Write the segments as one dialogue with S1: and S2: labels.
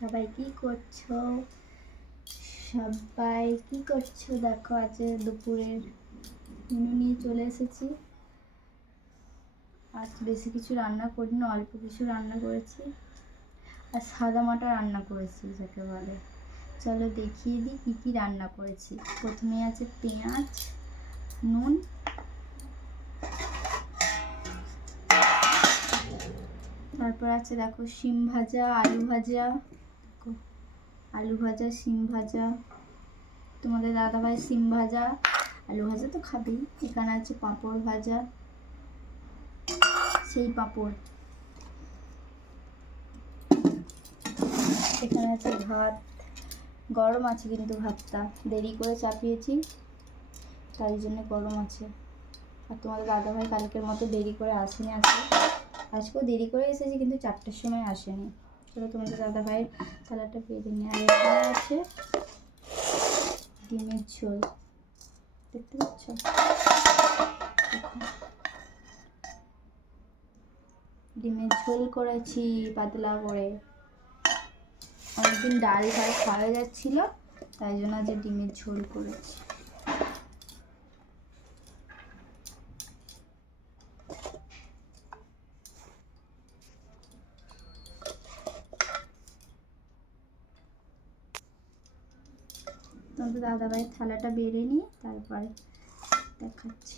S1: সবাই কি করছ? সবাই কি করছ? দেখো, আজ দুপুরের মেনু নিয়ে চলে এসেছি। আজ বেশি কিছু রান্না করিনি, অল্প কিছু রান্না করেছি। আর সাদা মাটা রান্না করেছি, যাকে বলে। চলো দেখিয়ে দিই কী কী রান্না করেছি। প্রথমে আছে পেঁয়াজ, নুন। তারপর আছে, দেখো, শিম ভাজা, আলু ভাজা। আলু ভাজা, শিম ভাজা, তোমাদের দাদাভাই শিম ভাজা, আলু ভাজা তো খাবেই। এখানে আছে পাঁপড় ভাজা, সেই পাঁপড়। এখানে আছে ভাত, গরম আছে কিন্তু ভাতটা। দেরি করে চাপিয়েছি, তাই জন্য গরম আছে। আর তোমাদের দাদাভাই কালকের মতো দেরি করে আসেনি আজকে। আজকেও দেরি করে এসেছি কিন্তু চারটের সময় আসেনি। চলো তোমাদের দাদাভাই থালাটা পেয়ে নিই আর আছে ডিমের ঝোল। দেখতে পাচ্ছ? ডিমের ঝোল করেছি, পাতলা করে। অনেকদিন ডাল ভাত খাওয়া যাচ্ছিল, তাই জন্য আজ ডিমের ঝোল করেছি। তোমাদের দাদাভাইয়ের থালাটা বেড়ে নিয়ে তারপরে দেখাচ্ছি।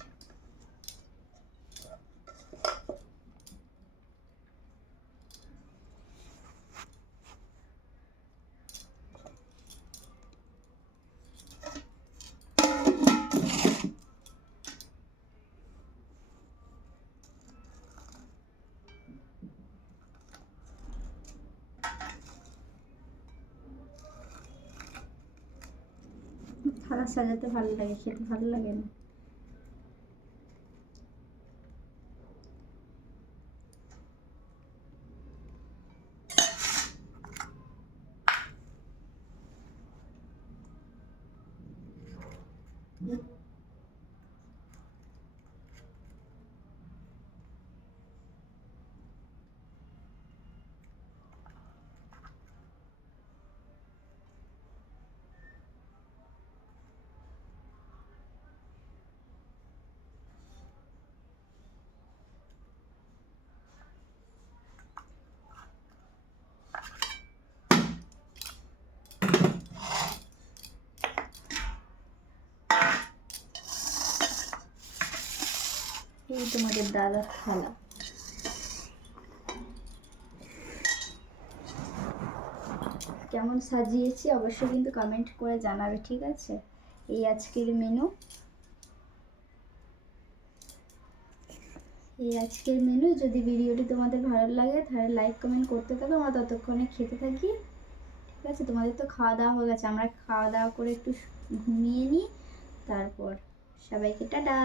S1: থালা সাজাতে ভালো লাগে খেতে ভালো লাগে না। এই তোমাদের দাদার থালা কেমন সাজিয়েছি অবশ্যই কিন্তু কমেন্ট করে জানাবে, ঠিক আছে? এই আজকের মেনু এই আজকের মেনু যদি ভিডিওটি তোমাদের ভালো লাগে, তাহলে লাইক কমেন্ট করতে থাকো, আমরা ততক্ষণে খেতে থাকি। ঠিক আছে? তোমাদের তো খাওয়া দাওয়া হয়ে গেছে, আমরা খাওয়া দাওয়া করে একটু ঘুমিয়ে নিই, তারপর সবাইকে টাটা।